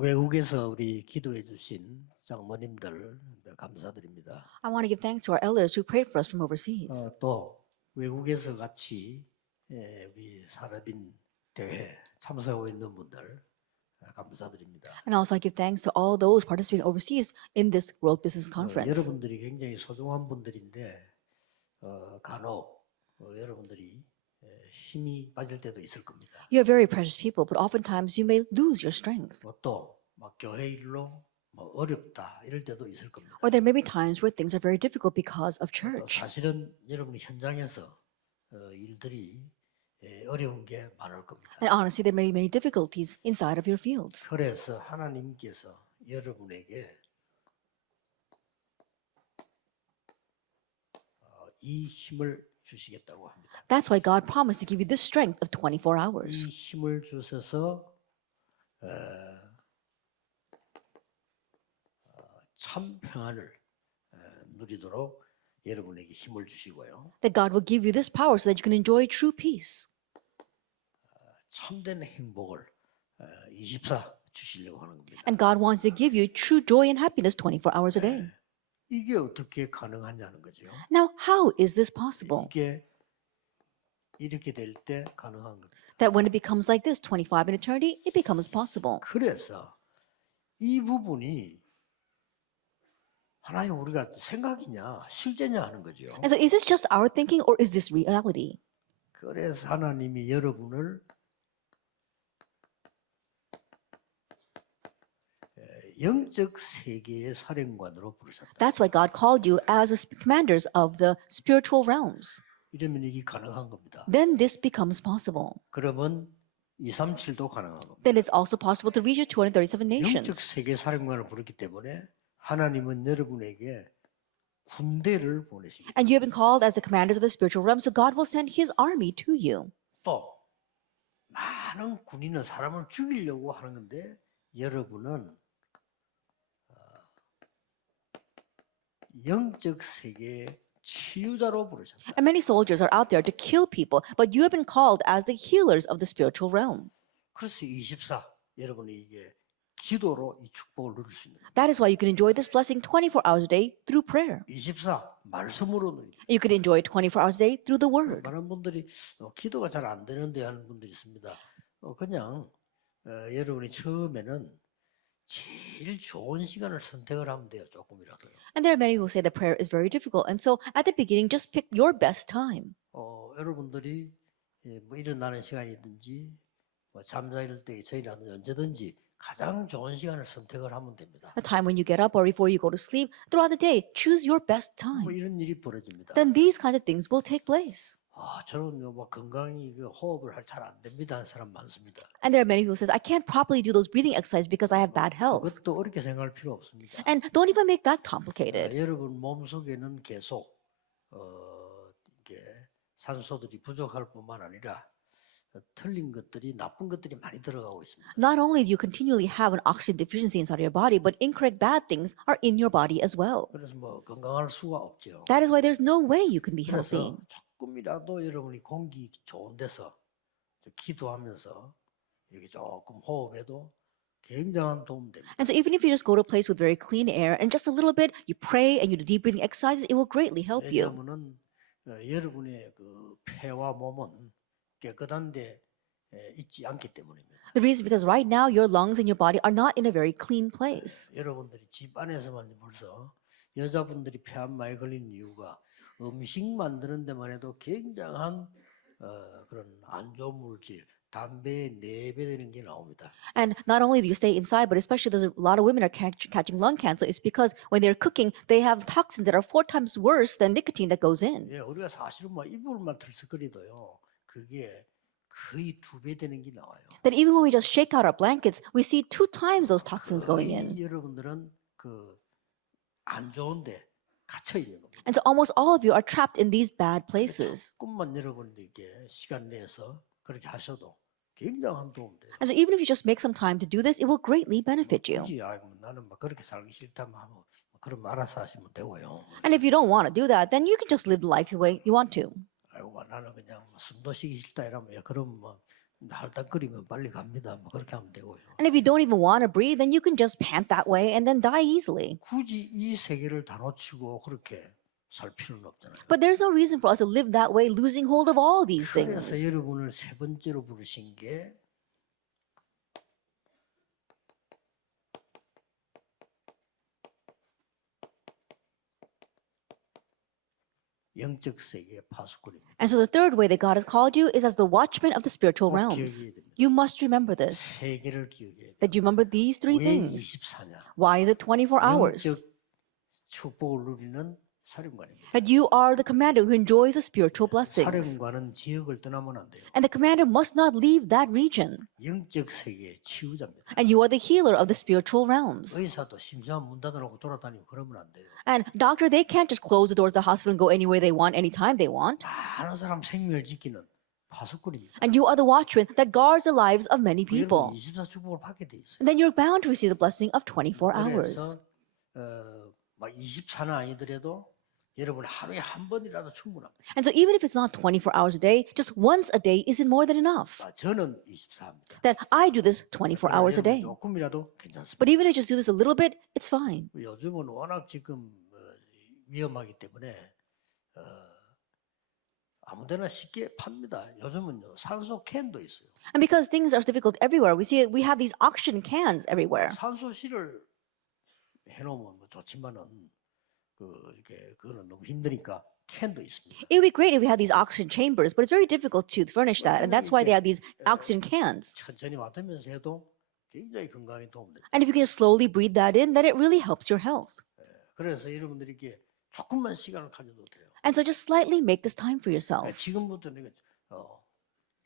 외국에서 우리 기도해 주신 장모님들 감사드립니다. I want to give thanks to our elders who prayed for us from overseas. 또 외국에서 같이 우리 산업인 대회 참석하고 있는 분들 감사드립니다. And also I give thanks to all those participating overseas in this World Business Conference. 여러분들이 굉장히 소중한 분들인데 간혹 여러분들이 힘이 빠질 때도 있을 겁니다. You are very precious people, but oftentimes you may lose your strength. 또 막 교회 일로 어렵다 이럴 때도 있을 겁니다. Or there may be times where things are very difficult because of 또 church. 사실은 여러분이 현장에서 일들이 어려운 게 많을 겁니다. And honestly, there may be many difficulties inside of your fields. 그래서 하나님께서 여러분에게 이 힘을 주시겠다고 합니다. That's why God promised to give you this strength of 24 이 hours. 힘을 주셔서 참 평안을 누리도록 여러분에게 힘을 주시고요. That God will give you this power so that you can enjoy true peace. 참된 행복을 24 주시려고 하는 겁니다. And God wants to give you true joy and happiness 24 hours a day. 이게 어떻게 가능하냐는 거죠. Now, how is this possible? 이게 이렇게 될 때 가능한 겁니다. That when it becomes like this, 25 in eternity, it becomes possible. 그래서 이 부분이 하나님 우리가 생각이냐 실제냐 하는 거죠. And so is this just our thinking or is this reality? 그래서 하나님이 여러분을 영적 세계의 사령관으로 부르셨다. That's why God called you as the commanders of the spiritual realms. 이러면 이게 가능한 겁니다. Then this becomes possible. 그러면 237도 가능한 겁니다. Then it's also possible to reach your 237 영적 nations. 세계 사령관을 부르기 때문에 하나님은 여러분에게 군대를 보내시기. And you have been called as the commanders of the spiritual realm, so God will send his army to you. 또 많은 군인은 사람을 죽이려고 하는 건데 여러분은 영적 세계의 치유자로 부르셨다. And many soldiers are out there to kill people, but you have been called as the healers of the spiritual realm. 그래서 24 여러분이 이게 기도로 이 축복을 누릴 수 있는 거예요. That is why you can enjoy this blessing 24 hours a day through prayer. 24 말씀으로 누리는 거예요. You can enjoy it 24 hours a day through the word. 많은 분들이 기도가 잘 안 되는데 하는 분들이 있습니다. 그냥 여러분이 처음에는 제일 좋은 시간을 선택을 하면 돼요. 조금이라도요. And there are many who say that prayer is very difficult, and so at the beginning, just pick your best time. 여러분들이 뭐 일어나는 시간이든지 뭐 잠자일 때 저희라든지 언제든지 가장 좋은 시간을 선택을 하면 됩니다. The time when you get up or before you go to sleep, throughout the day, choose your best 뭐 time. 이런 일이 벌어집니다. Then these kinds of things will take place. 저는 뭐 건강히 호흡을 잘 안 됩니다 하는 사람 많습니다. And there are many who says, I can't properly do those breathing exercises because I have bad health. 그것도 어렵게 생각할 필요 없습니다. And don't even make that complicated. 여러분 몸속에는 계속 이게 산소들이 부족할 뿐만 아니라 틀린 것들이 나쁜 것들이 많이 들어가고 있습니다. Not only do you continually have an oxygen deficiency inside your body, but incorrect bad things are in your body as well. 그래서 뭐 건강할 수가 없죠. That is why there's no way you can be 그래서 healthy. 조금이라도 여러분이 공기 좋은 데서 기도하면서 이렇게 조금 호흡해도 굉장한 도움 됩니다. And so even if you just go to a place with very clean air and just a little bit, you pray and you do deep breathing exercises, it will greatly help you. 왜냐하면은 여러분의 그 폐와 몸은 깨끗한데 있지 않기 때문입니다. The reason is because right now your lungs and your body are not in a very clean place. 여러분들이 집 안에서만 벌써 여자분들이 폐암 많이 걸리는 이유가 음식 만드는 데만 해도 굉장한 그런 안 좋은 물질, 담배에 4배 되는 게 나옵니다. And not only do you stay inside, but especially there's a lot of women are catching lung cancer. It's because when they're cooking, they have toxins that are 4 times worse than nicotine that goes in. 우리가 사실은 뭐 이불만 들썩거리도요. 그게 거의 2배 되는 게 나와요. That even when we just shake out our blankets, we see 2 times those toxins going in. 여러분들은 그 안 좋은데 갇혀 있는 겁니다. And so almost all of you are trapped in these bad places. 조금만 여러분들에게 시간 내서 그렇게 하셔도 굉장한 도움 돼요. And so even if you just make some time to do this, it will greatly benefit you. 굳이 나는 막 그렇게 살기 싫다면 하면 그럼 알아서 하시면 되고요. And if you don't want to do that, then you can just live the life the way you want to. 아이고 나는 그냥 숨도 쉬기 싫다 이러면 그럼 뭐 할딱거리면 빨리 갑니다. 뭐 그렇게 하면 되고요. And if you don't even want to breathe, then you can just pant that way and then die easily. 굳이 이 세계를 다 놓치고 그렇게 살 필요는 없잖아요. But there's no reason for us to live that way, losing hold of all these 그래서 things. 여러분을 세 번째로 부르신 게 영적 세계의 파수꾼입니다. And so the third way that God has called you is as the watchman of the spiritual 꼭 realms. 기억해야 됩니다. You must remember this, 세 개를 기억해야 돼요. that you remember these three 왜 things. 24냐? Why is it 24 hours? 영적 축복을 누리는 사령관입니다. That you are the commander who enjoys the spiritual blessings. 사령관은 지역을 떠나면 안 돼요. And the commander must not leave that region. 영적 세계의 치유자입니다. And you are the healer of the spiritual realms. 의사도 심심하면 문 닫아놓고 돌아다니고 그러면 안 돼요. And doctor, they can't just close the doors of the hospital and go anywhere they want, anytime they want. 많은 사람 생명을 지키는 파수꾼입니다. And you are the watchman that guards the lives of many 여러분 people. 24 축복을 받게 돼 있어요. And then you're bound to receive the blessing of 24 hours. 그래서 막 24는 아니더라도 여러분 하루에 한 번이라도 충분합니다. And so even if it's not 24 hours a day, just once a day isn't more than enough. 저는 24입니다. That I do this 24 hours a day. 조금이라도 괜찮습니다. But even if you just do this a little bit, it's fine. 요즘은 워낙 지금 위험하기 때문에 아무데나 쉽게 팝니다. 요즘은요 산소 캔도 있어요. And because things are difficult everywhere, we have these oxygen cans everywhere. 산소실을 해놓으면 뭐 좋지만은 이렇게 그거는 너무 힘드니까 캔도 있습니다. It would be great if we had these oxygen chambers, but it's very difficult to furnish that. And that's why they have these oxygen cans. 천천히 맡으면서 해도 굉장히 건강에 도움됩니다. And if you can just slowly breathe that in, then it really helps your health. 그래서 여러분들이 이렇게 조금만 시간을 가져도 돼요. And so just slightly make this time for yourself. 지금부터는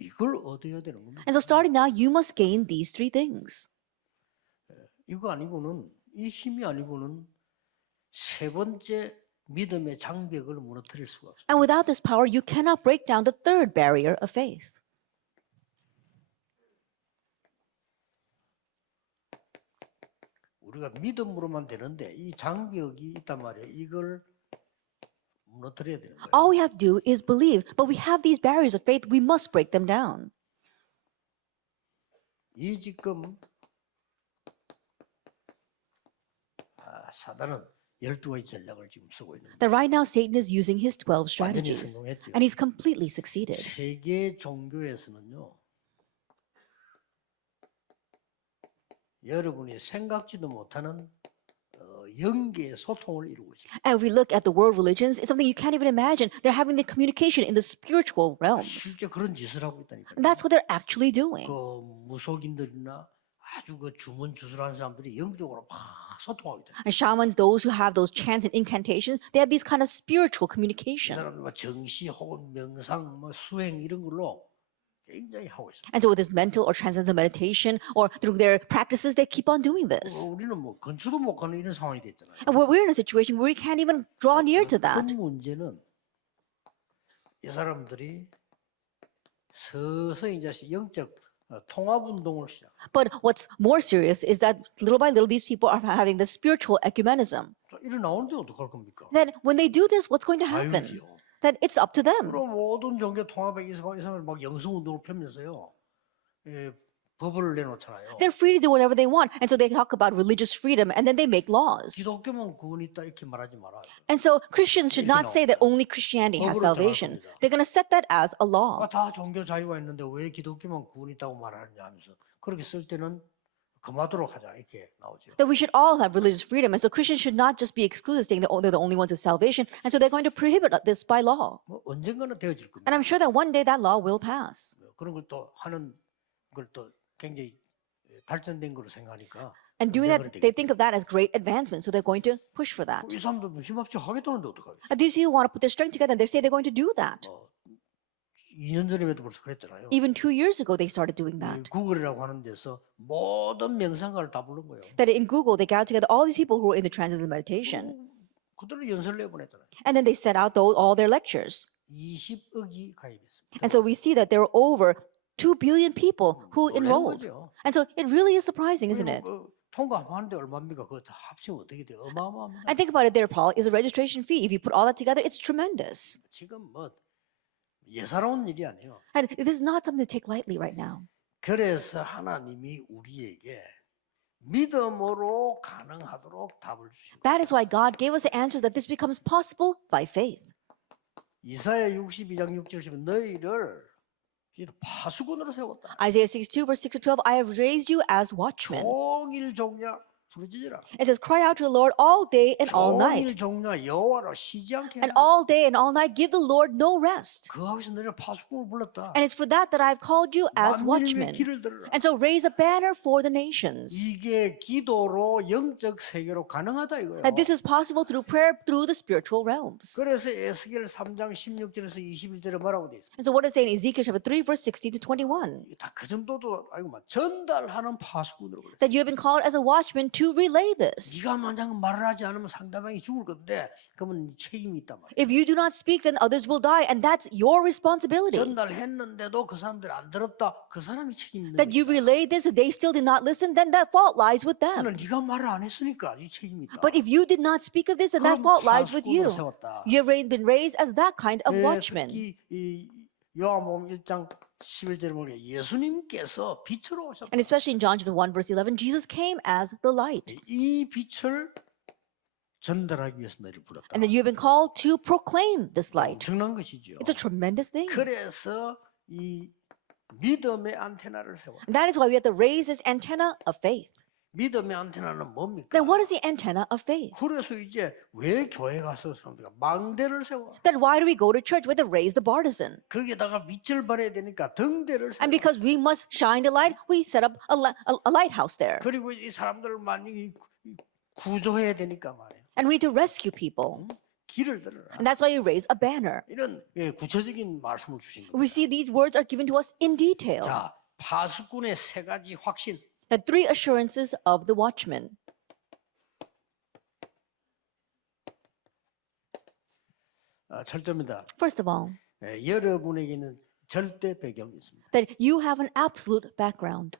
이걸 얻어야 되는 겁니다. And so starting now, you must gain these three things. 이거 아니고는 이 힘이 아니고는 세 번째 믿음의 장벽을 무너뜨릴 수가 없어요. And without this power, you cannot break down the third barrier of faith. 우리가 믿음으로만 되는데 이 장벽이 있단 말이에요. 이걸 무너뜨려야 되는 거예요. All we have to do is believe, but we have these barriers of faith, we must break them down. 이 지금 사단은 12가지 전략을 지금 쓰고 있는 거예요. That right now Satan is using his 12 완전히 strategies, 성공했죠. and he's completely succeeded. 세계 종교에서는요. 여러분이 생각지도 못하는 영계의 소통을 이루고 있습니다. And if we look at the world religions, it's something you can't even imagine. They're having the communication in the spiritual realms. 실제 그런 짓을 하고 있다니까요. And that's what they're actually doing. 그 무속인들이나 아주 그 주문 주술하는 사람들이 영적으로 막 소통하고 있다. And shamans, those who have those chants and incantations, they have these kind of spiritual 이 communication. 사람들 막 정시 혹은 명상, 뭐 수행 이런 걸로 굉장히 하고 있습니다. And so with this mental or transcendental meditation or through their practices, they keep on doing this. 우리는 뭐 근처도 못 가는 이런 상황이 됐잖아요. And we're in a situation where we can't even draw near to 그 that. 문제는 이 사람들이 서서히 이제 영적 통합 운동을 시작. But what's more serious is that little by little, these people are having the spiritual ecumenism. 일어나오는데 어떡할 겁니까? Then when they do this, what's going to happen? 자유지요. Then it's up to them. 그럼 모든 종교 통합에 이 사람을 막 영성 운동을 펴면서요. 법을 내놓잖아요. They're free to do whatever they want. And so they talk about religious freedom and then they make laws. 기독교만 구원이 있다 이렇게 말하지 말아요. And so Christians should not say that only Christianity has salvation. They're going to set that as a law. 다 종교 자유가 있는데 왜 기독교만 구원이 있다고 말하느냐 하면서 그렇게 쓸 때는 금하도록 하자 이렇게 나오죠. That we should all have religious freedom. And so Christians should not just be excluded, saying that they're the only ones with salvation. And so they're going to prohibit this by law. 뭐 언젠가는 되어질 겁니다. And I'm sure that one day that law will pass. 그런 걸 또 하는 걸 또 굉장히 발전된 거로 생각하니까 And doing that, they think of that as great advancement. So they're going to push for that. 이 사람들 힘없이 하겠다는데 어떡하겠어요? And these people want to put their strength together and they say they're going to do that. 2년 전에도 벌써 그랬잖아요. Even 2 years ago, they started doing that. 구글이라고 하는 데서 모든 명상가를 다 부른 거예요. That in Google, they gathered together all these people who were in the transcendental meditation. 그들을 연설을 내보냈잖아요. And then they set out all their lectures. 20억이 가입했습니다. And so we see that there were over 2 billion people who 놀라는 enrolled. 거죠. And so it really is surprising, isn't it? 통과하는데 얼마입니까? 그거 다 합치면 어떻게 돼요? 어마어마합니다. And think about it there, Paul, is a registration fee. If you put all that together, it's tremendous. 지금 뭐 예사로운 일이 아니에요. And this is not something to take lightly right now. 그래서 하나님이 우리에게 믿음으로 가능하도록 답을 주신 거예요. That is why God gave us the answer that this becomes possible by faith. 이사야 62장 6절 10은 너희를 파수꾼으로 세웠다. Isaiah 62 verse 6 to 12, I have raised you as watchmen. 종일 종냐 부르짖으라. It says, cry out to the Lord all day and all 종일 night. 종냐 여호와로 쉬지 않게 And 해라. all day and all night give the Lord no rest. 그 하기서 너희를 파수꾼으로 불렀다. And it's for that that I've called you as 만민의 watchmen. 길을 들으라. And so raise a banner for the nations. 이게 기도로 영적 세계로 가능하다 이거예요. That this is possible through prayer through the spiritual realms. 그래서 에스겔 3장 16절에서 21절에 뭐라고 돼 있어요? And so what does it say in Ezekiel chapter 3 verse 60 to 21? 다 그 정도도 아니고만 전달하는 파수꾼으로 그랬어요. That you have been called as a watchman to relay this. 네가 만약 말을 하지 않으면 상대방이 죽을 건데 그러면 책임이 있단 말이에요. If you do not speak, then others will die, and that's your responsibility. 전달했는데도 그 사람들 안 들었다. 그 사람이 책임 있는 That you 거야. relayed this and they still did not listen, then that fault lies with them. 그러나 네가 말을 안 했으니까 이 책임이 있다. But if you did not speak of this, then that 그럼 fault lies with you. 파수꾼으로 세웠다. You have been raised as that kind of 예, watchman. 특히 이 요한복음 1장 11절에 보면 예수님께서 빛으로 오셨다. And especially in John chapter 1 verse 11, Jesus came as the light. 이 빛을 전달하기 위해서 너희를 불렀다. And then you have been called to proclaim this light. 엄청난 것이죠. It's a tremendous thing. 그래서 이 믿음의 안테나를 세웠다. And that is why we have to raise this antenna of faith. 믿음의 안테나는 뭡니까? Then what is the antenna of faith? 그래서 이제 왜 교회 가서 사람들이 망대를 세워? Then why do we go to church? We have to raise the partisan. 거기에다가 빛을 발해야 되니까 등대를 세워. And because we must shine the light, we set up a lighthouse there. 그리고 이 사람들을 많이 구조해야 되니까 말이에요. And we need to rescue people. 길을 들어라. And that's why you raise a banner. 이런 구체적인 말씀을 주신 거예요. We see these words are given to us in detail. 자, 파수꾼의 세 가지 확신. The three assurances of the watchman. 철저입니다. First of all, 여러분에게는 절대 배경이 있습니다. that you have an absolute background.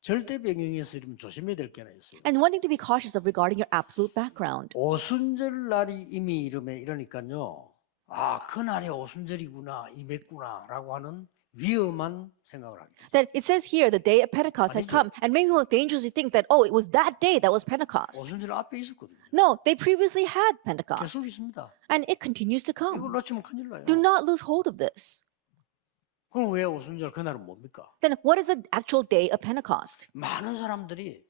절대 배경에서 좀 조심해야 될 게 하나 있어요. And one thing to be cautious of regarding your absolute background. 오순절 날이 이미 이름에 이러니까요. 아, 그날이 오순절이구나, 임했구나라고 하는 위험한 생각을 하게 돼요. That it says here the day of Pentecost had come, and many people dangerously think that, oh, it was that day that was Pentecost. 오순절 앞에 있었거든요. No, they previously had Pentecost, 계속 있습니다. and it continues to come. 이걸 놓치면 큰일 나요. Do not lose hold of this. 그럼 왜 오순절 그날은 뭡니까? Then what is the actual day of Pentecost? 많은 사람들이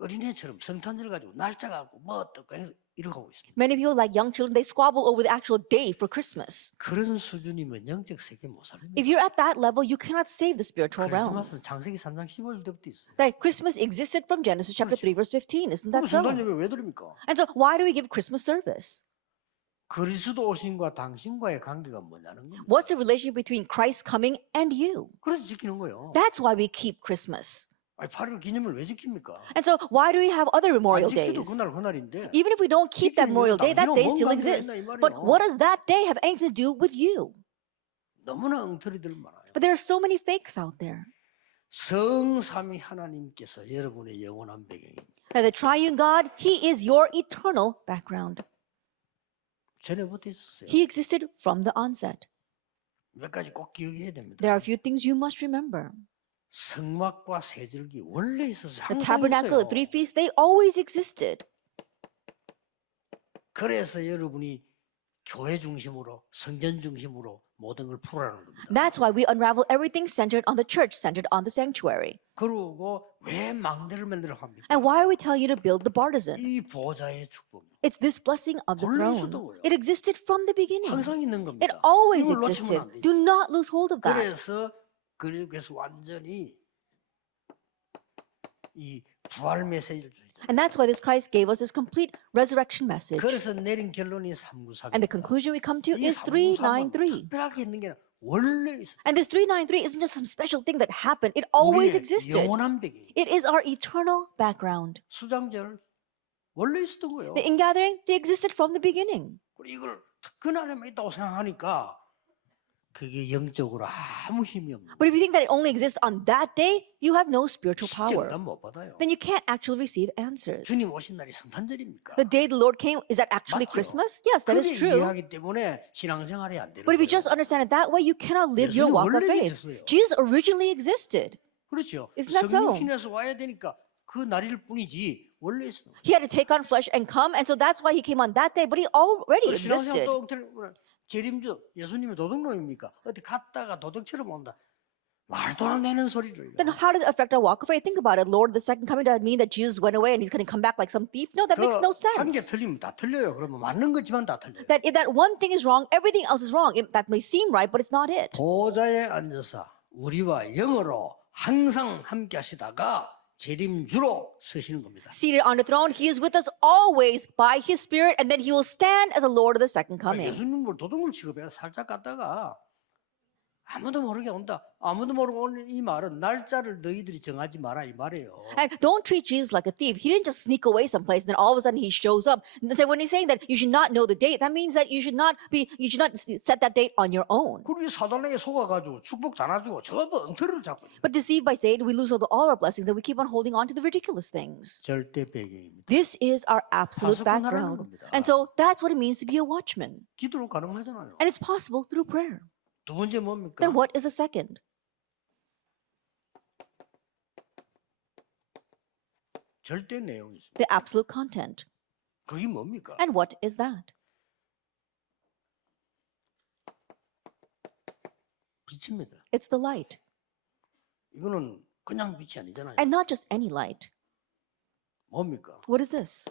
어린애처럼 성탄절 가지고 날짜 갖고 뭐 어떨까 이러고 하고 있습니다. Many people, like young children, they squabble over the actual day for Christmas. 그런 수준이면 영적 세계 못 삽니다. If you're at that level, you cannot save the spiritual 크리스마스는 realms. 창세기 3장 15절 때부터 있어요. That Christmas existed from Genesis chapter 3 verse 15. Isn't 그럼 that so? 성탄 예배 왜 드립니까? And so why do we give Christmas service? 그리스도 오신과 당신과의 관계가 뭐냐는 겁니다. What's the relationship between Christ coming and you? 그래서 지키는 거예요. That's why we keep Christmas. 아니 8.15 기념일 왜 지킵니까? And so why do we have other 안 memorial 지켜도 days? 그날 그날인데 Even if we don't keep that memorial day, that day still 당신은 뭔 exists. 관계가 있나 이 But 말이에요. what does that day have anything to do with you? 너무나 엉터리들 많아요. But there are so many fakes out there. 성삼위 하나님께서 여러분의 영원한 배경입니다. That the triune God, He is your eternal background. 전에부터 있었어요. He existed from the onset. 몇 가지 꼭 기억해야 됩니다. There are a few things you must remember. 성막과 세절기 원래 있었어요. The 항상 tabernacle, the 있어요. three feasts, they always existed. 그래서 여러분이 교회 중심으로 성전 중심으로 모든 걸 풀어라는 겁니다. That's why we unravel everything centered on the church, centered on the sanctuary. 그리고 왜 망대를 만들어 합니까? And why are we telling you to build the partisan? 이 보좌의 축복. It's this blessing of the 원래 throne. 있었던 거예요. It existed from the beginning. 항상 있는 겁니다. It always 이걸 놓치면 existed. 안 되죠. Do not lose hold of that. 그래서 완전히 이 부활 메시지를 주죠. And that's why this Christ gave us this complete resurrection message. 그래서 내린 결론이 393. And the conclusion we come to 이 is 393은 393. 특별하게 있는 게 아니라 원래 있었어요. And this 393 isn't just some special thing that happened. It always 우리의 existed. 영원한 배경. It is our eternal background. 수장절 원래 있었던 거예요. The ingathering, they existed from the beginning. 그리고 이걸 그날에만 있다고 생각하니까 그게 영적으로 아무 힘이 없는 But if you think that it only exists on that day, you have no spiritual 실제 power. 응답 못 받아요. Then you can't actually receive answers. 주님 오신 날이 성탄절입니까? The day the Lord came, is that actually 맞죠? Christmas? Yes, that is 그게 true. 이해하기 때문에 신앙생활이 안 되는 But if you 거예요. just understand it that way, you cannot live your 예수님 walk of 원래 faith. 계셨어요. Jesus originally existed. 그렇죠. Isn't that so? 성육신에서 와야 되니까 그 날일 뿐이지 원래 있어. He had to take on flesh and come, and so that's why he came on that day, but he already 신앙생활 existed. 또 재림주 예수님이 도둑놈입니까? 어디 갔다가 도둑처럼 온다. 말도 안 되는 소리를. Then how does it affect our walk of faith? Think about it. Lord, the second coming, does it mean that Jesus went away and he's going to come back like some thief? No, that makes no 한 개 sense. 틀리면 다 틀려요. 그러면 맞는 거지만 다 틀려요. That if that one thing is wrong, everything else is wrong. That may seem right, but it's not it. 보좌에 앉아서 우리와 영으로 항상 함께 하시다가 재림주로 서시는 겁니다. Seated on the throne, he is with us always by his spirit, and then he will stand as the Lord of the second coming. 예수님을 도둑을 취급해 살짝 갔다가 아무도 모르게 온다. 아무도 모르고 오는 이 말은 날짜를 너희들이 정하지 마라 이 말이에요. And don't treat Jesus like a thief. He didn't just sneak away someplace, and then all of a sudden he shows up. And so when he's saying that you should not know the date, that means that you should not set that date on your own. 그리고 사단에게 속아가지고 축복 다 놔주고 저거 엉터리를 잡고 있는 But deceived by Satan, we lose all our blessings, and we keep on holding on to the ridiculous things. 절대 배경입니다. This is our absolute 파수꾼하라는 background. 겁니다. And so that's what it means to be a watchman. 기도로 가능하잖아요. And it's possible through prayer. 두 번째 뭡니까? Then what is the second? 절대 내용이 있습니다. The absolute content. 그게 뭡니까? And what is that? 빛입니다. It's the light. 이거는 그냥 빛이 아니잖아요. And not just any light. 뭡니까? What is this?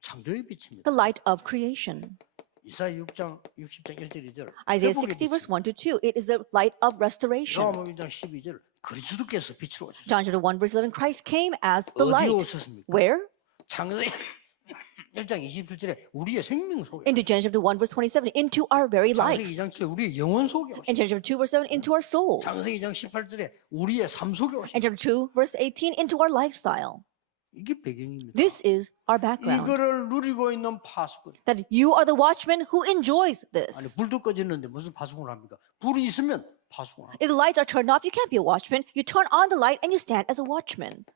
창조의 빛입니다. The light of creation. 이사야 6장 60장 1절 2절. Isaiah 60 verse 1 to 2. It is the light of restoration. 요한복음 1장 12절. 그리스도께서 빛으로 오셨습니다. John chapter 1 verse 11. Christ came as the 어디로 light. 오셨습니까? Where? 창세기 1장 27절에 우리의 생명 속에. Into Genesis chapter 1 verse 27. Into our very 창세기 life. 2장 7절 우리의 영혼 속에 오셨습니다. In Genesis chapter 2 verse 7. Into our souls. 창세기 2장 18절에 우리의 삶 속에 오셨습니다. And chapter 2 verse 18. Into our lifestyle. 이게 배경입니다. This is our background. 이거를 누리고 있는 파수꾼. That you are the watchman who enjoys 아니 this. 불도 꺼졌는데 무슨 파수꾼을 합니까? 불이 있으면 파수꾼. If the lights are turned off, you can't be a watchman. You turn on the light and you stand as a watchman.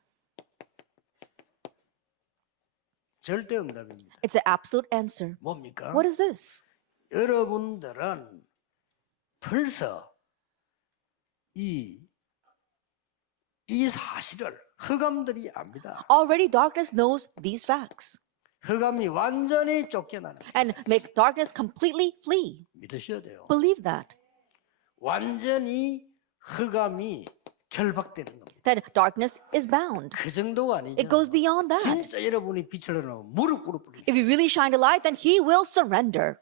절대 응답입니다. It's the absolute answer. 뭡니까? What is this? 여러분들은 벌써 이 사실을 흑암들이 압니다. Already darkness knows these facts. 흑암이 완전히 쫓겨나는 And make darkness completely flee. 믿으셔야 돼요. Believe that. 완전히 흑암이 결박되는 겁니다. That darkness is bound. 그 정도가 아니죠. It goes beyond that. 진짜 여러분이 빛을 내놓으면 무릎 꿇어버립니다. If you really shine the light, then he will surrender.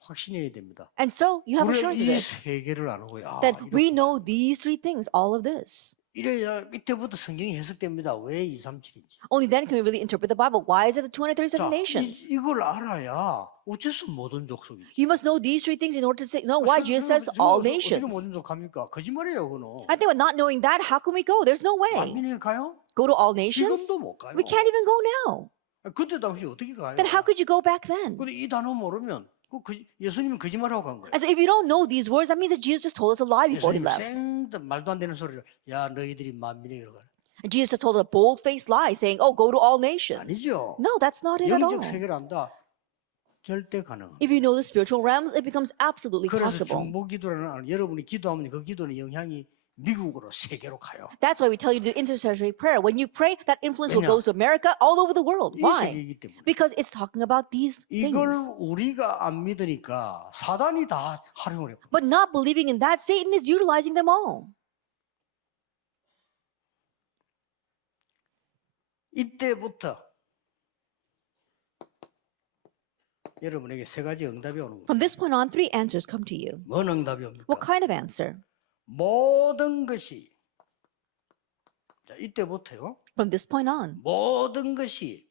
확신해야 됩니다. And so you have 우리가 assurance of 이 this. 세 개를 아는 거야. That we know these three things, all of this. 이래야 밑에부터 성경이 해석됩니다. 왜 2, 3, 7인지. Only then can we really interpret the Bible. Why is it the 237 nations? 이걸 알아야 어째서 모든 족속이지. You must know these three things in order to know why Jesus says all 어떻게 나tions. 모든 족합니까? 거짓말이에요, 그거는. I think with not knowing that, how can we go? There's no way. 만민에 가요? Go to all nations? 지금도 못 가요. We can't even go now. 그때 당시 어떻게 가요? Then how could you go back then? 근데 이 단어 모르면 예수님은 거짓말하고 간 거예요. And so if you don't know these words, that means that Jesus just told us a lie before he 예수님 left. 생든 말도 안 되는 소리를 야 너희들이 만민에 가라. And Jesus just told a bold-faced lie saying, oh, go to all nations. 아니죠. No, that's not it at all. 영적 세계를 안다. 절대 가능. If you know the spiritual realms, it becomes absolutely 그래서 possible. 중보기도라는 여러분이 기도하면 그 기도는 영향이 미국으로 세계로 가요. That's why we tell you to do intercessory prayer. When you pray, that influence will 왜냐? go to America, all over the world. 이 Why? 세계이기 때문에. Because it's talking about these 이걸 things. 우리가 안 믿으니까 사단이 다 활용을 해요. But not believing in that, Satan is utilizing them all. 이때부터 여러분에게 세 가지 응답이 오는 거예요. From this point on, three answers come to you. 뭔 응답이 옵니까? What kind of answer? 모든 것이 자, 이때부터요. From this point on, 모든 것이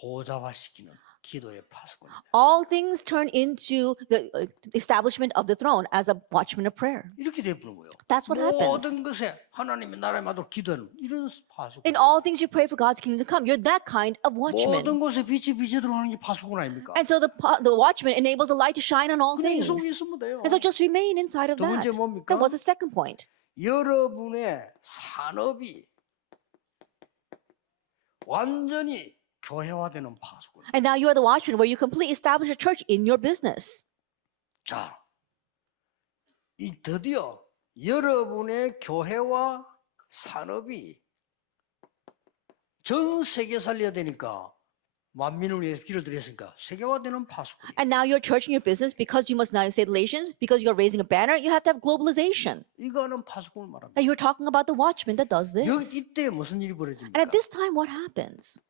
보좌화시키는 기도의 파수꾼입니다. All things turn into the establishment of the throne as a watchman of prayer. 이렇게 되어버린 거예요. That's what happens. 모든 것에 하나님의 나라에 맞도록 기도하는 이런 파수꾼. In all things you pray for God's kingdom to come. You're that kind of watchman. 모든 것에 빛이 비치도록 하는 게 파수꾼 아닙니까? And so the watchman enables the light to shine on all 그냥 이 things. 속에 있으면 돼요. And so just remain inside of 두 that. 번째 뭡니까? Then what's the second point? 여러분의 산업이 완전히 교회화되는 파수꾼. And now you are the watchman where you completely establish a church in your business. 자, 이 드디어 여러분의 교회와 산업이 전 세계 살려야 되니까 만민을 위해서 길을 들였으니까 세계화되는 파수꾼. And now your church and your business, because you must now save the nations, because you are raising a banner, you have to have globalization. 이거는 파수꾼을 말합니다. Now you're talking about the watchman that does 여기 this. 이때 무슨 일이 벌어집니까? And at this time, what happens?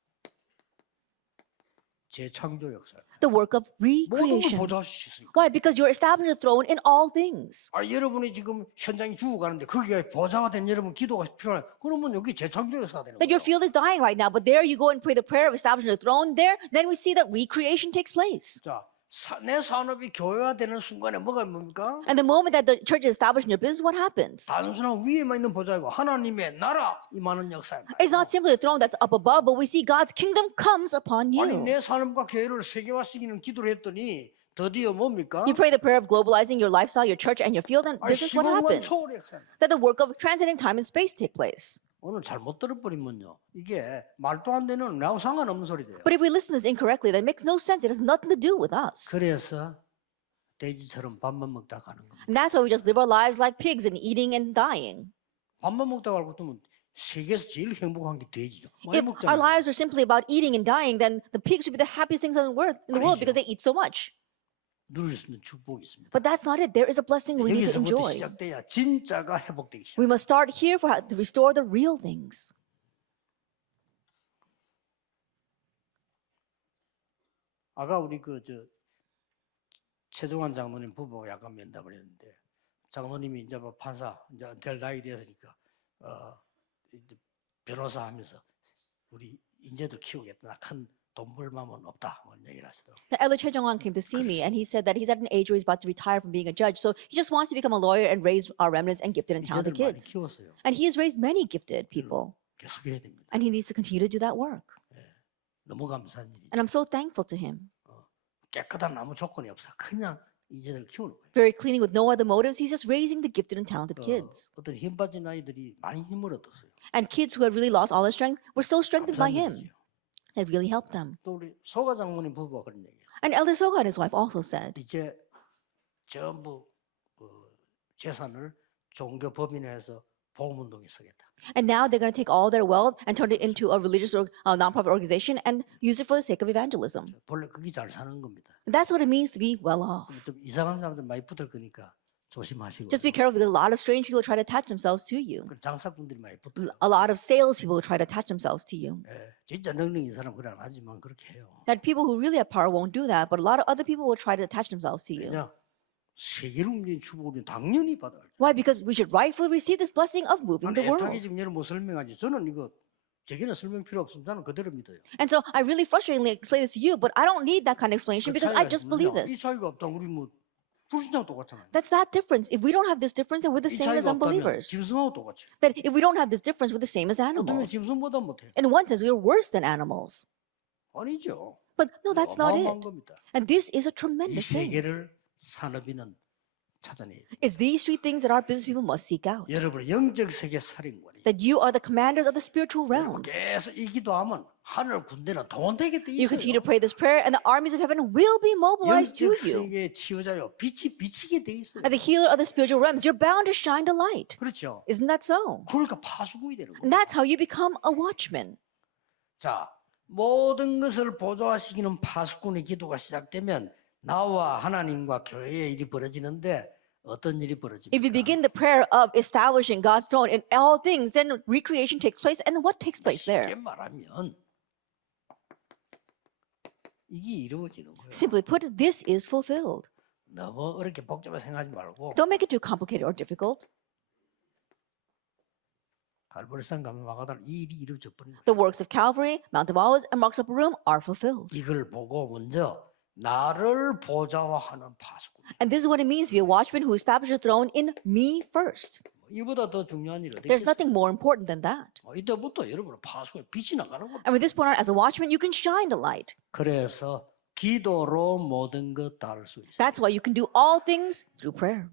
재창조 역사. The work of 모든 걸 recreation. 보좌시켰으니까. Why? Because you're establishing a throne in all things. 여러분이 지금 현장이 죽어가는데 거기가 보좌화된 여러분 기도가 필요해. 그러면 여기 재창조 역사가 되는 That your 거예요. field is dying right now, but there you go and pray the prayer of establishing a throne there, then we see that recreation takes place. 자, 내 산업이 교회화되는 순간에 뭐가 뭡니까? And the moment that the church is established in your business, what happens? 단순한 위에만 있는 보좌이고 하나님의 나라 임하는 역사입니다. It's not simply a throne that's up above, but we see God's kingdom comes upon 아니 you. 내 산업과 교회를 세계화시키는 기도를 했더니 드디어 뭡니까? You pray the prayer of globalizing your lifestyle, your church, and your field and business, what 15만 happens? 초월의 역사입니다. That the work of transcending time and space take place. 오늘 잘못 들어버리면요 이게 말도 안 되는 나하고 상관없는 소리 돼요. But if we listen to this incorrectly, that makes no sense. It has nothing to do with us. 그래서 돼지처럼 밥만 먹다 가는 겁니다. And that's why we just live our lives like pigs and eating and dying. 밥만 먹다 가고 또 세계에서 제일 행복한 게 돼지죠. 많이 If our 먹잖아요. lives are simply about eating and dying, then the pigs would be the happiest things in the world because they eat so much. 누릴 수 있는 축복이 있습니다. But that's not it. There is a blessing we need to 여기서부터 enjoy. 시작돼야 진짜가 회복되기 시작. We must start here to restore the real things. 아까 우리 최종환 장로님 부부가 약간 면담을 했는데 장로님이 이제 뭐 판사 이제 될 나이 되었으니까 이제 변호사 하면서 우리 인재도 키우겠다. 나 큰 돈 벌 마음은 없다. 그런 얘기를 하시더라고요. The elder Choi Jong-un came to see me, and he said that he's at an age where he's about to retire from being a judge, so he just wants to become a lawyer and raise our remnants and gifted and talented 인재들 많이 kids. 키웠어요. And he has raised many gifted people, 계속 해야 됩니다. and he needs to continue to do that work. 너무 감사한 일이죠. And I'm so thankful to him. 깨끗한 아무 조건이 없어. 그냥 인재들 키우는 거예요. Very cleanly with no other motives, he's just raising the gifted and talented kids. 어떤 힘 빠진 아이들이 많이 힘을 얻었어요. And kids who had really lost all their strength were so strengthened by 감사한 him. 일이죠. That really helped them. 또 우리 소가 장모님 부부가 그런 얘기예요. And Elder Soga and his wife also said 이제 전부 재산을 종교 법인화해서 보험운동에 쓰겠다. and now they're going to take all their wealth and turn it into a religious or nonprofit organization and use it for the sake of evangelism. 본래 그게 잘 사는 겁니다. That's what it means to be well off. 좀 이상한 사람들 많이 붙을 거니까 조심하시고. Just be careful because a lot of strange people try to attach themselves to you. 장사꾼들이 많이 붙어요. A lot of salespeople try to attach themselves to you. 진짜 능력 있는 사람 그래 안 하지만 그렇게 해요. That people who really have power won't do that, but a lot of other people will try to attach themselves to you. 그냥 세계를 움직이는 축복을 당연히 받아야 돼. Why? Because we should rightfully receive this blessing of moving the 애타게 world. 지금 여러분 못 설명하지. 저는 이거 제게는 설명 필요 없습니다. 저는 그대로 믿어요. And so I really frustratingly explain this to you, but I don't need that kind of explanation because I just believe 이 this. 차이가 없다. 우리 불신자하고 똑같잖아요. That's that difference. If we don't have this difference, then we're the 이 same as 차이가 없다면 unbelievers. 짐승하고 똑같이. That if we don't have this difference, we're the same as 어쩌면 animals. 짐승보다 못해요. In one sense, we are worse than animals. 아니죠. But no, that's not it. 어마어마한 겁니다. And this is a 이 tremendous 세 thing. 개를 산업인은 찾아내야 돼요. It's these three things that our business people must seek out. 여러분의 영적 세계 살인관이 That you are the commanders of the spiritual realms. 계속 이 기도하면 하늘 군대는 동원되게 돼 You continue to 있어요. pray this prayer, and the armies of heaven will be mobilized to 영적 you. 세계의 치유자요. 빛이 비치게 돼 있어요. As the healer of the spiritual realms, you're bound to shine the light. 그렇죠. Isn't that so? 그러니까 파수꾼이 되는 거예요. And that's how you become a watchman. 자, 모든 것을 보조화시키는 파수꾼의 기도가 시작되면 나와 하나님과 교회의 일이 벌어지는데 어떤 일이 벌어집니까? If you begin the prayer of establishing God's throne in all things, then recreation takes place. And what takes place 쉽게 there? 말하면 이게 이루어지는 거예요. Simply put, this is fulfilled. 너무 어렵게 복잡하게 생각하지 말고 Don't make it too complicated or difficult. 갈보리산 가면 와가다 이 일이 이루어져 버린 거예요. The works of Calvary, Mount of Olives, and Mark's Upper Room are fulfilled. 이걸 보고 먼저 나를 보좌화하는 파수꾼. And this is what it means to be a watchman who establishes a throne in me first. 이보다 더 중요한 일이 어디 There's 있겠어요? nothing more important than that. 이때부터 여러분은 파수꾼 빛이 나가는 겁니다. And from this point on, as a watchman, you can shine the light. 그래서 기도로 모든 것 다 할 수 있어요. That's why you can do all things through prayer.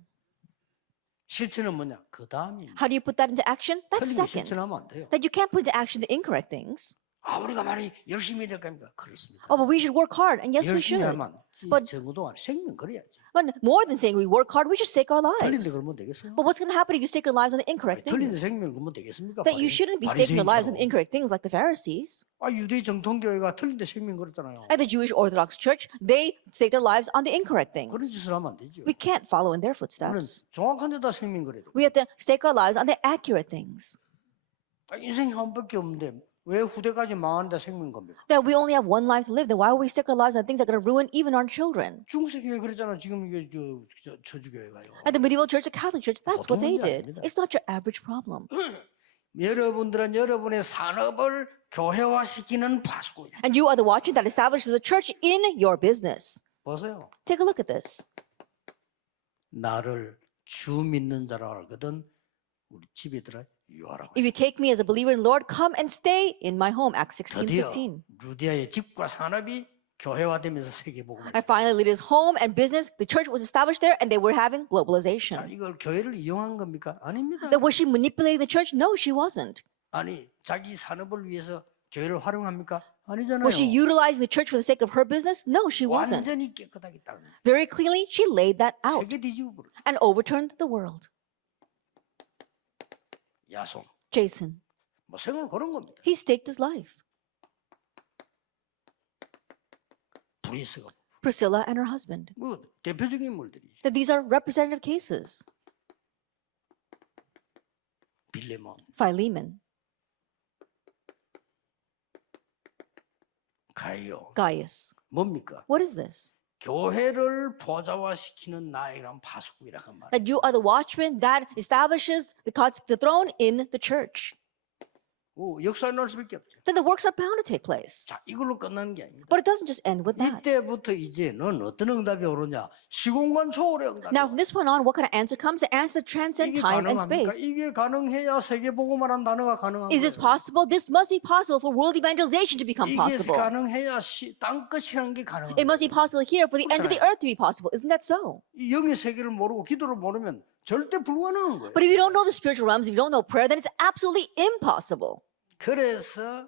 실천은 뭐냐? 그 다음입니다. How do you put that into action? That's 틀린 거 second. 실천하면 안 돼요. That you can't put into action the incorrect things. 우리가 많이 열심히 해야 될 겁니까? 그렇습니다. Oh, but we should work hard. And yes, we 열심히 should. 하면 But- 정우동안 생명 걸어야지. But more than saying we work hard, we should stake our 틀린데 lives. 그러면 되겠어요? But what's going to happen if you stake your lives on the incorrect 틀린데 things? 생명 걸면 되겠습니까? That you shouldn't be staking your lives on the 바리새인처럼. incorrect things like the Pharisees. 유대인 정통교회가 틀린데 생명 걸었잖아요. At the Jewish Orthodox Church, they stake their lives on the incorrect 그런 things. 짓을 하면 안 되죠. We can't follow in their 우리는 footsteps. 정확한 데다 생명 걸어야 돼. We have to stake our lives on the accurate things. 인생이 한 번밖에 없는데 왜 후대까지 망하는데 생명 겁니까? That we only have one life to live, then why would we stick our lives on things that are going to ruin even our children? 중세교회 그랬잖아. 지금 이게 저주교회가요. At the medieval church, the Catholic Church, that's what they 보통 문제 did. 아닙니다. It's not your average problem. 여러분들은 여러분의 산업을 교회화시키는 파수꾼. And you are the watchman that establishes the church in your business. 보세요. Take a look at this. 나를 주 믿는 자라 알거든 우리 집에 들어 유하라고. If you take me as a believer in the Lord, come and stay in my home. Acts 드디어 16:15. 루디아의 집과 산업이 교회화되면서 세계복음을. And finally, his home and business, the church was established there, and they were having 자, globalization. 이걸 교회를 이용한 겁니까? 아닙니다. That was she manipulating the church? No, she wasn't. 아니 자기 산업을 위해서 교회를 활용합니까? 아니잖아요. Was she utilizing the church for the sake of her business? No, she wasn't. 완전히 깨끗하게 딱 Very clearly, she laid that out 세계 뒤집어 버려. and overturned the world. 야손 Jason, 뭐 생을 그런 겁니다. he staked his life. 브리스가 Priscilla and her husband. 뭐 대표적인 인물들이죠. That these are representative cases. 빌레몬, Philemon, 가이오. Gaius. 뭡니까? What is this? 교회를 보좌화시키는 나이란 파수꾼이라고 말이에요. That you are the watchman that establishes the throne in the church. 역사에 넣을 수밖에 없죠. Then the works are bound to take place. 자, 이걸로 끝나는 게 아닙니다. But it doesn't just end with that. 이때부터 이제 넌 어떤 응답이 오느냐? 시공간 초월의 응답. Now, from this point on, what kind of answer comes? The answer that transcends 이게 time and 가능합니까? space. 이게 가능해야 세계복음이라는 단어가 가능한 Is this 거예요. possible? This must be possible for world evangelization to become 이게 possible. 가능해야 땅끝이라는 게 가능한 It 거예요. must be possible here for the end of the earth to be possible. Isn't that so? 이 영의 세계를 모르고 기도를 모르면 절대 불가능한 거예요. But if you don't know the spiritual realms, if you don't know prayer, then it's absolutely impossible. 그래서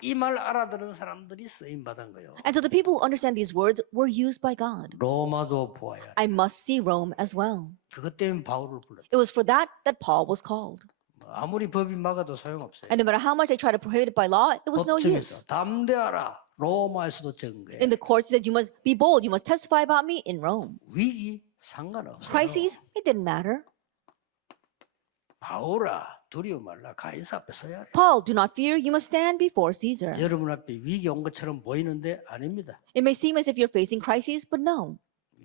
이 말 알아들은 사람들이 쓰임 받은 거예요. And so the people who understand these words were used by God. 로마도 보아야 돼. I must see Rome as well. 그것 때문에 바울을 불렀다. It was for that Paul was called. 아무리 법이 막아도 소용없어요. And no matter how much they try to prohibit it by law, it was no use. 법정에서 담대하라. 로마에서도 증거해. In the courts, he said, you must be bold. You must testify about me in Rome. 위기 상관없어요. Crises, it didn't matter. 바울아 두려워 말라. 가이사 앞에 서야 해. Paul, do not fear. You must stand before Caesar. 여러분 앞에 위기 온 것처럼 보이는데 아닙니다. It may seem as if you're facing crises, but no.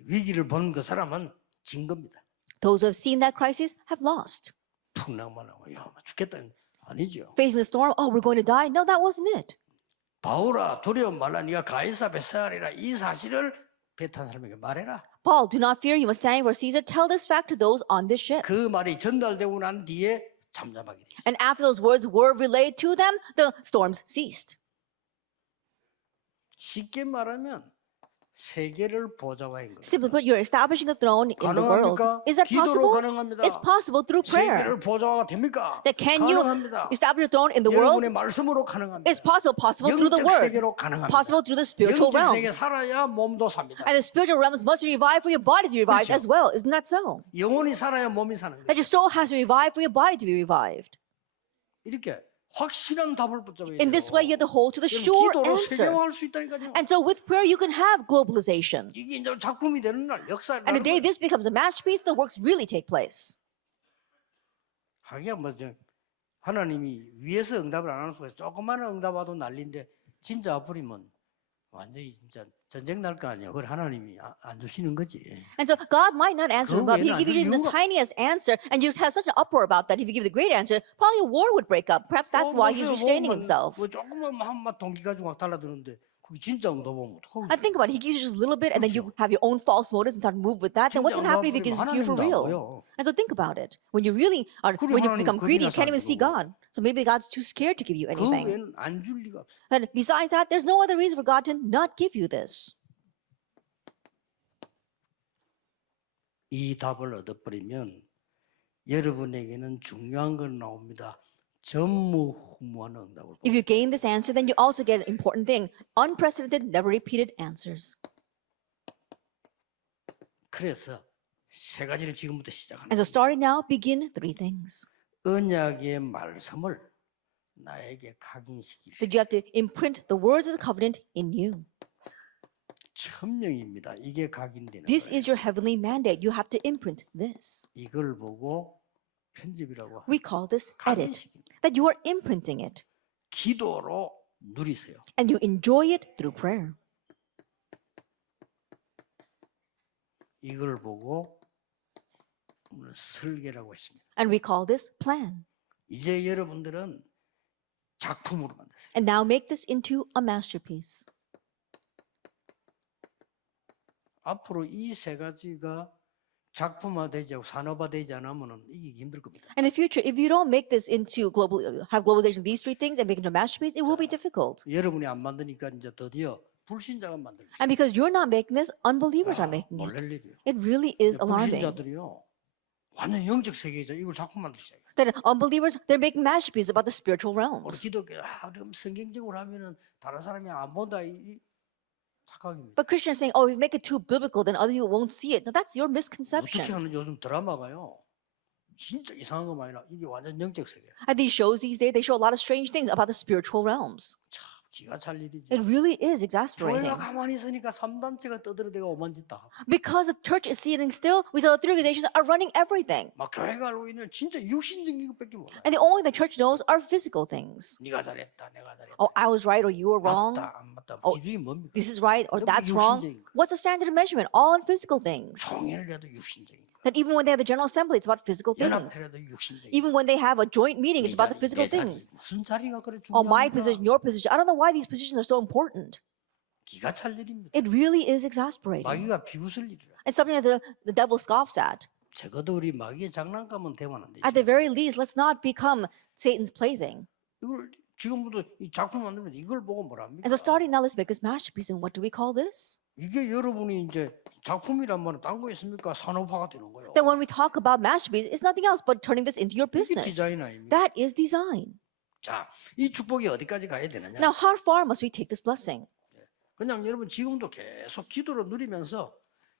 위기를 본 그 사람은 진 겁니다. Those who have seen that crisis have lost. 풍랑만하고 야 죽겠다 아니죠. Facing the storm, oh, we're going to die. No, that wasn't it. 바울아 두려워 말라. 네가 가이사 앞에 서야 하리라. 이 사실을 배 탄 사람에게 말해라. Paul, do not fear. You must stand before Caesar. Tell this fact to those on this ship. 그 말이 전달되고 난 뒤에 잠잠하게 돼. And after those words were relayed to them, the storms ceased. 쉽게 말하면 세계를 보좌화한 거예요. Simply put, you're establishing a throne in the world. 가능합니까? Is that 기도로 possible? 가능합니다. It's possible through prayer. 세계를 보좌화가 됩니까? That can you 가능합니다. establish a throne in the world? 여러분의 말씀으로 가능합니다. It's possible through the 영적 word. 세계로 가능합니다. Possible through the spiritual 영적 세계 realms. 살아야 몸도 삽니다. And the spiritual realms must be revived for your body to be revived 그렇죠. as well. Isn't that so? 영혼이 살아야 몸이 사는 거예요. That your soul has to revive for your body to be revived. 이렇게 확실한 답을 붙잡아야 돼요. In this way, you have to hold to the 여러분, sure 기도로 answer. 세계화할 수 있다니까요. And so with prayer, you can have globalization. 이게 이제 작품이 되는 날, 역사에 And the day 나는 this becomes a masterpiece, the works really take place. 하기야 뭐죠? 하나님이 위에서 응답을 안 하는 수가 있어요. 조그마한 응답 와도 난리인데 진짜 아프리면 완전히 진짜 전쟁 날 거 아니에요. 그걸 하나님이 안 주시는 거지. And so God might not answer, but He 외에는 give you 안 줄 the 이유가- tiniest answer, and you have such an uproar about that. If you give the great answer, probably a war would break up. Perhaps that's why He's restraining Himself. 뭐 조금만 한맛 동기 가지고 막 달라드는데 그게 진짜 응답하면 어떡하겠어요? And think about it. He gives you just a little bit, and then you have your own false motives and start to move with that. Then what's going to happen if He gives it to you for real? And so think about it. When you really are, when you become greedy, you can't even see God. So maybe God's too scared to give you 그 anything. 외에는 안 줄 리가 없어. And besides that, there's no other reason for God to not give you this. 이 답을 얻어버리면 여러분에게는 중요한 건 나옵니다. 전무후무한 응답을. If you gain this answer, then you also get an important thing: unprecedented, never repeated answers. 그래서 세 가지를 지금부터 시작합니다. And so starting now, begin three things. 언약의 말씀을 나에게 각인시키시. That you have to imprint the words of the covenant in you. 천명입니다. 이게 각인되는 This 거예요. is your heavenly mandate. You have to imprint this. 이걸 보고 편집이라고 We call this edit. 각인시킵니다. That you are imprinting it. 기도로 누리세요. And you enjoy it through prayer. 이걸 보고 오늘 설계라고 했습니다. And we call this plan. 이제 여러분들은 작품으로 만드세요. And now make this into a masterpiece. 앞으로 이 세 가지가 작품화되지 않고 산업화되지 않으면 이기기 힘들 겁니다. In the future, if you don't make this into have globalization, these three things, and make it into a masterpiece, it will be difficult. 여러분이 안 만드니까 이제 드디어 불신자가 만들고 있어요. And because you're not making this, unbelievers are making it. 놀랄 일이에요. It really is alarming. 불신자들이요. 완전 영적 세계에서 이걸 작품 만들기 시작해요. That unbelievers, they're making masterpieces about the spiritual 우리 realms. 기독교 그럼 성경적으로 하면은 다른 사람이 안 본다 이 착각입니다. But Christians are saying, oh, if you make it too biblical, then other people won't see it. No, that's your 어떻게 misconception. 하는지 요즘 드라마가요. 진짜 이상한 거 많이 나. 이게 완전 영적 세계예요. At these shows these days, they show a lot of strange things about the spiritual realms. 참 기가 찰 일이죠. It really is exasperating. 교회가 가만히 있으니까 3단체가 떠들어대가 오만짓다. Because the church is sitting still, we saw the three organizations are running everything. 막 교회가 알고 있는 진짜 육신적인 것밖에 몰라. And the only thing the church knows are physical things. 네가 잘했다, 내가 잘했다. Oh, I was right or you were wrong. 맞다, 안 맞다. Oh, 기준이 뭡니까? This is right or 전부 that's wrong. 육신적인 거. What's the standard of measurement? All on physical things. 총회를 해도 육신적인 거. That even when they have the General Assembly, it's about physical things. 연합회라도 육신적인 거. Even when they have a joint meeting, it's about the physical 내 자리, things. 무슨 자리가 그래 Oh, my 중요합니까? position, your position. I don't know why these positions are so important. 기가 찰 일입니다. It really is exasperating. 마귀가 비웃을 일이라. It's something that the devil scoffs at. 적어도 우리 마귀의 장난감은 되면 안 되죠. At the very least, let's not become Satan's plaything. 이걸 지금부터 이 작품 만들면 이걸 보고 뭐랍니까? And so starting now, let's make this masterpiece. And what do we call this? 이게 여러분이 이제 작품이란 말은 딴 거 있습니까? 산업화가 되는 거예요. Then when we talk about masterpiece, it's nothing else but turning this into your 이게 business. 디자인 아닙니까? That is design. 자, 이 축복이 어디까지 가야 되느냐? Now, how far must we take this blessing? 그냥 여러분 지금도 계속 기도로 누리면서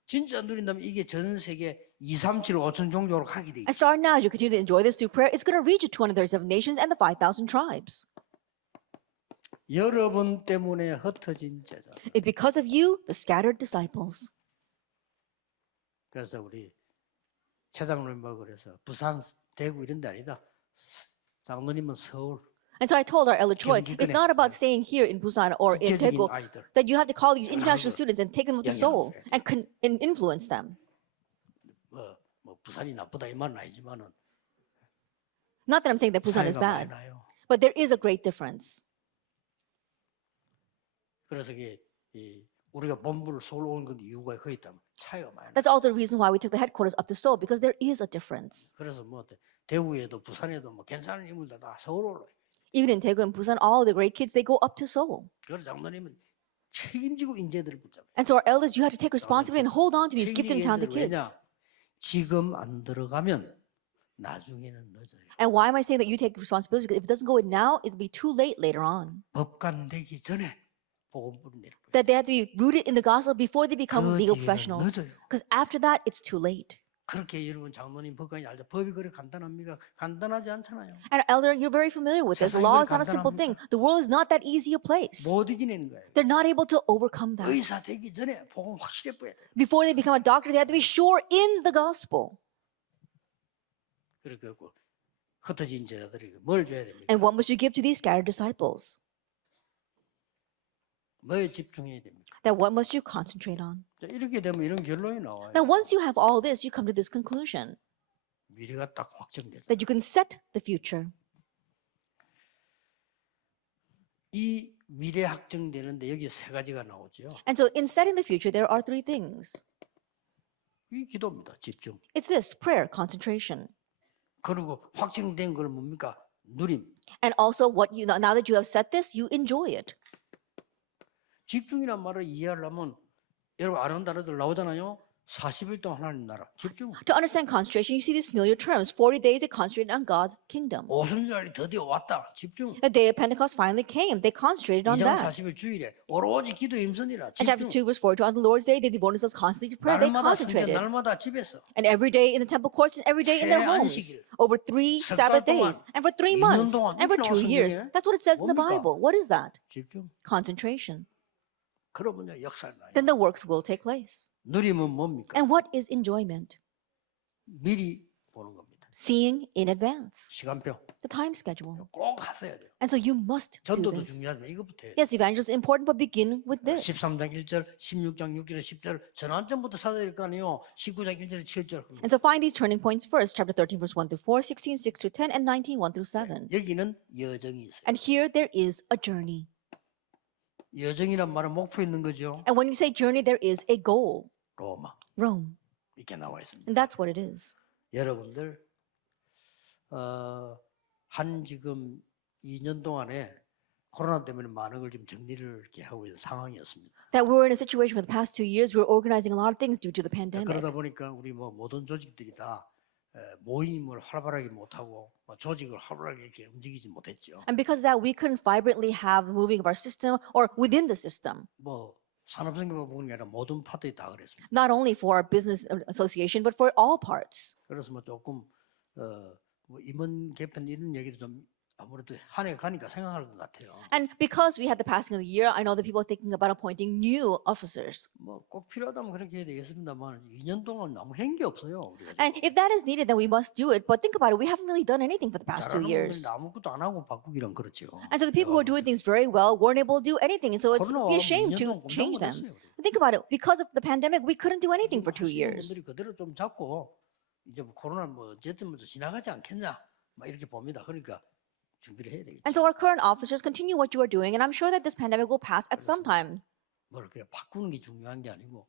진짜 누린다면 이게 전 세계 2, 3, 7, 5천 종족으로 가게 돼 있어요. And starting now, as you continue to enjoy this through prayer, it's going to reach the 237 nations and the 5,000 tribes. 여러분 때문에 흩어진 제자. It's because of you, the scattered disciples. 그래서 우리 최장로님과 그래서 부산, 대구 이런 데 아니다. 장로님은 서울. And so I told our elder Choi, 경기 it's 꺼내. not about staying here in Busan or in 국제적인 Daegu, 아이들. that you have to call these international students and take them to 영향을 Seoul 줘요. and influence them. 뭐 부산이 나쁘다 이 말은 아니지만은 Not that I'm saying that Busan is 차이가 많이 bad, 나요. but there is a great difference. 그래서 우리가 본부를 서울 온 건 이유가 거기 있다면 차이가 많이 나. That's all the reason why we took the headquarters up to Seoul, because there is a difference. 그래서 뭐 대구에도 부산에도 뭐 괜찮은 인물들 다 서울 올라. Even in Daegu and Busan, all the great kids, they go up to Seoul. 그래서 장로님은 책임지고 인재들을 붙잡아요. And so our elders, you have to take responsibility and hold on to these gifted and talented 왜냐? kids. 지금 안 들어가면 나중에는 늦어요. And why am I saying that you take responsibility? Because if it doesn't go in now, it'll be too late later on. 법관 되기 전에 복음부를 내려보요. That they have to be rooted in the gospel before they become 그 legal 뒤에는 professionals. 늦어요. Because after that, it's too late. 그렇게 여러분 장로님 법관이 알죠. 법이 그래 간단합니까? 간단하지 않잖아요. And elder, you're very familiar with this. 세상이 Law 그리 is not a simple thing. 간단합니까? The world is not that easy a place. 못 이기는 거예요. They're not able to overcome that. 의사 되기 전에 복음 확실해 보여야 돼요. Before they become a doctor, they have to be sure in the gospel. 그렇게 흩어진 제자들이 뭘 줘야 됩니까? And what must you give to these scattered disciples? 뭐에 집중해야 됩니까? Then what must you concentrate on? 자, 이렇게 되면 이런 결론이 나와요. Now, once you have all this, you come to this conclusion 미래가 딱 확정되죠. that you can set the future. 이 미래 확정되는데 여기 세 가지가 나오죠. And so, in setting the future, there are three things. 이 기도입니다. 집중. It's this prayer, concentration. 그리고 확정된 걸 뭡니까? 누림. And also, what you now that you have set this, you enjoy it. 집중이란 말을 이해하려면 여러분 아는 단어들 나오잖아요. 40일 동안 하나님 나라 집중. To understand concentration, you see these familiar terms. 40 days they concentrated on God's kingdom. 오순절이 드디어 왔다. 집중. The day of Pentecost finally came. They concentrated on 2장 that. 40일 주일에 오로지 기도에 힘쓰니라. And chapter 집중. 2, verse 42, on the Lord's day, they devoted themselves constantly to prayer. They 날마다 성전, concentrated. 날마다 집에서. And every day in the temple courts and every day in their 새 homes. 안식일. Over 3 석 Sabbath 달 동안, days. And for 3 2년 months. 동안 And for 이렇게 2 years. 나와, That's what it says in the 뭡니까? Bible. What is that? 집중. Concentration. 그러면요 역사를 나요. Then the works will take place. 누림은 뭡니까? And what is enjoyment? 미리 보는 겁니다. Seeing in advance. 시간표 The time schedule. 꼭 하셔야 돼요. And so you must do 전도도 this. 중요하지만 이것부터 해요. Yes, evangelism is important, but begin with this. 13장 1절, 16장 6절, 10절 전환점부터 찾아야 될 거 아니에요. 19장 1절, 7절. And so find these turning points first, chapter 13, verse 1 through 4, 16, 6 through 10, and 19, 1 through 7. 여기는 여정이 있어요. And here there is a journey. 여정이란 말은 목표 있는 거죠. And when you say journey, there is a goal. 로마 Rome. 이렇게 나와 있습니다. And that's what it is. 여러분들 한 지금 2년 동안에 코로나 때문에 많은 걸 좀 정리를 이렇게 하고 있는 상황이었습니다. That we were in a situation for the past 2 years, we were organizing a lot of things due to the pandemic. 그러다 보니까 우리 뭐 모든 조직들이 다 모임을 활발하게 못하고 조직을 활발하게 이렇게 움직이지 못했죠. And because of that, we couldn't vibrantly have the moving of our system or within the system. 뭐 산업생계만 보는 게 아니라 모든 파트에 다 그랬습니다. Not only for our business association, but for all parts. 그래서 뭐 조금 뭐 임원 개편 이런 얘기도 좀 아무래도 한 해 가니까 생각할 것 같아요. And because we had the passing of the year, I know that people are thinking about appointing new officers. 뭐 꼭 필요하다면 그렇게 해야 되겠습니다만 2년 동안 아무 한 게 없어요. 우리가 And if that is needed, then we must do it. But think about it, we haven't really done anything for the past 2 잘하는 years. 분들이 아무것도 안 하고 바꾸기란 그렇죠. And so the people who are doing things very well weren't able to do anything. And so it's 코로나 be a shame 2년 to 동안 change 공부 them. 못했어요. Think about it. Because of the pandemic, we couldn't do anything for 2 하시는 years. 분들이 그대로 좀 잡고 이제 뭐 코로나 뭐 어쨌든 뭐 지나가지 않겠냐 막 이렇게 봅니다. 그러니까 준비를 해야 되겠죠. And so our current officers continue what you are doing. And I'm sure that this pandemic will pass at some time. 뭘 그냥 바꾸는 게 중요한 게 아니고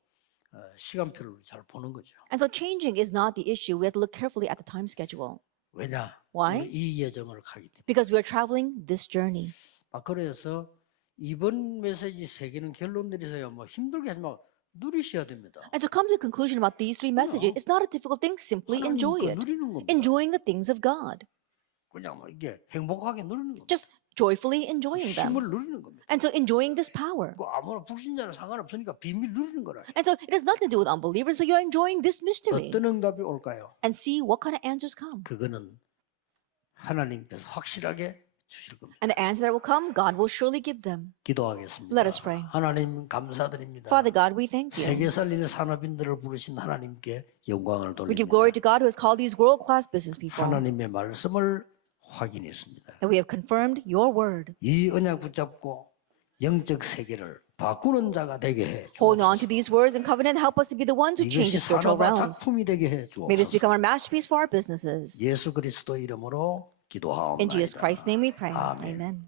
시간표를 잘 보는 거죠. And so changing is not the issue. We have to look carefully at the time schedule. 왜냐? Why? 우리 이 여정을 가기 때문에. Because we are traveling this journey. 그래서 이번 메시지 세 개는 결론 내리세요. 뭐 힘들게 하지 마. 누리셔야 됩니다. And to come to the conclusion about these 3 messages, it's not a difficult thing. Simply 하나님 enjoy 거 it. 누리는 겁니다. Enjoying the things of God. 그냥 뭐 이게 행복하게 누리는 겁니다. Just joyfully enjoying them. 힘을 누리는 겁니다. And so enjoying this power. 그 아무나 불신자는 상관없으니까 비밀 누리는 거라. And so it has nothing to do with unbelievers. So you're enjoying this mystery. 어떤 응답이 올까요? And see what kind of answers come. 그거는 하나님께서 확실하게 주실 겁니다. And the answer that will come, God will surely give them. 기도하겠습니다. Let us pray. 하나님 감사드립니다. Father God, we thank you. 세계 살리는 산업인들을 부르신 하나님께 영광을 We give 돌립니다. glory to God who has called these world-class business people. 하나님의 말씀을 확인했습니다. That we have confirmed your word. 이 언약 붙잡고 영적 세계를 바꾸는 자가 되게 해 Holding on 주옵소서. to these words and covenant, help us to be the ones who change 이것이 the spiritual 산업화 realms. 작품이 되게 해 May this 주옵소서. become our masterpiece for our businesses. 예수 그리스도 이름으로 In Jesus 기도하옵나이다. Christ's name we pray. 아멘. Amen.